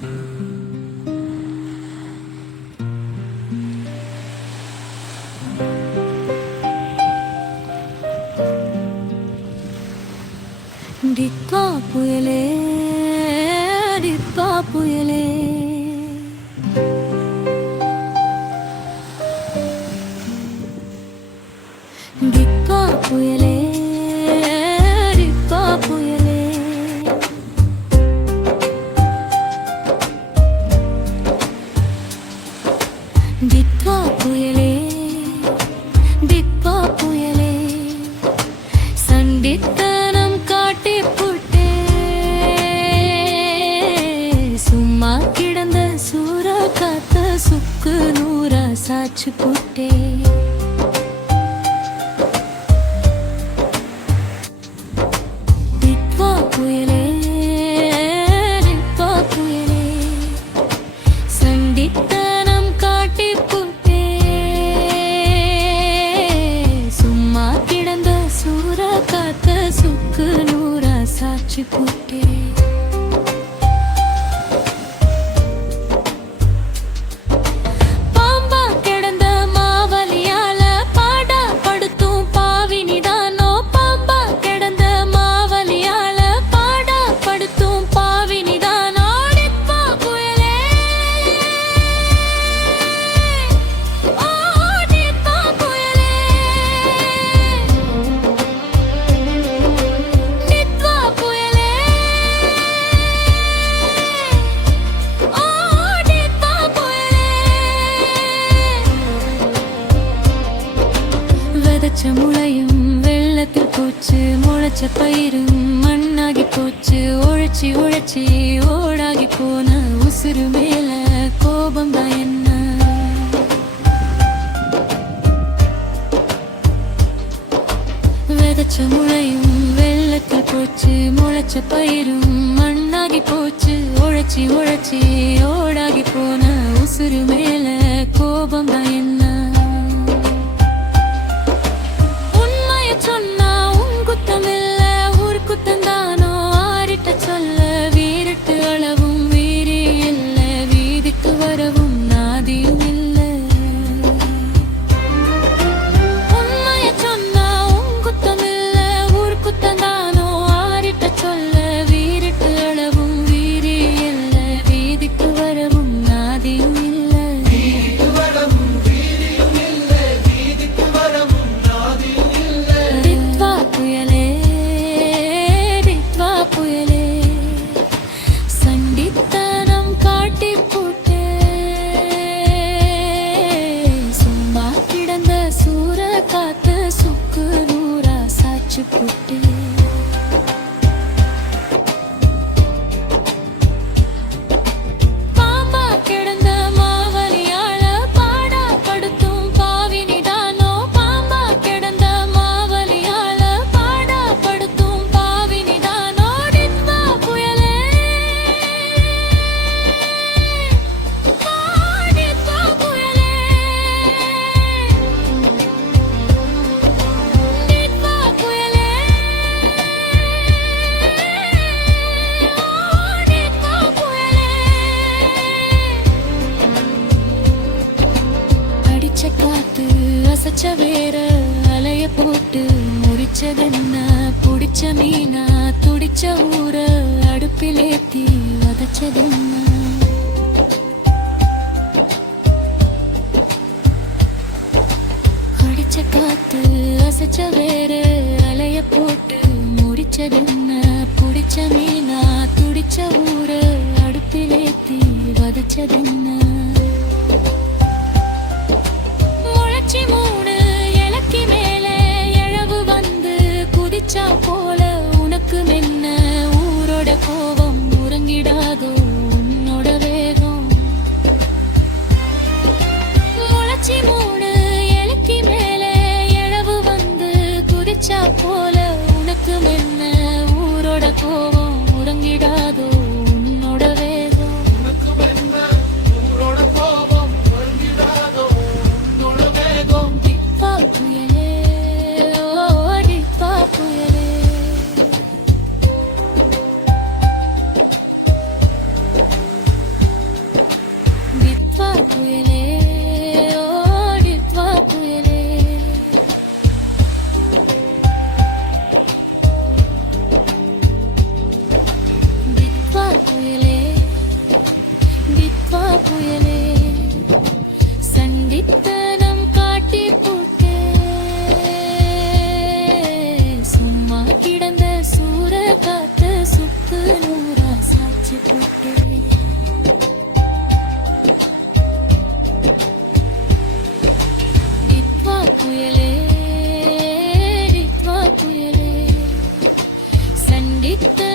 Mm-hmm. கெட்டித்தனம் காட்டி புட்டே. சும்மா கிடந்த சூறா காத்த சுக்கு நூறா சாச்சு புட்டே. тепло. காற்று முளையும் வெள்ளத்தில் போச்சு முளைச்ச பயிரும் மண்ணாகி போச்சு உழைச்சி உழைச்சி ஓடாகி போன உசுறு மேல கோபம் தான் என்ன? விதைச்ச முளையும் வெள்ளத்தில் போச்சு முளைச்ச பயிரும் மண்ணாகி போச்சு உழைச்சி உழைச்சி ஓடாகி போன உசுறு மேல கோபம் தான் பிடிச்ச வேற அலைய போட்டு முடிச்சதென்ன பிடிச்ச மீனா? துடிச்ச ஊற அடுப்பிலேத்தி வதச்சதென்ன? அடிச்ச காத்து அசைச்ச வேற அலைய போட்டு முடிச்சதென்ன பிடிச்ச மீனா? துடிச்ச ஊற அடுப்பிலேத்தி வதச்சதென்ன? பண்டித்த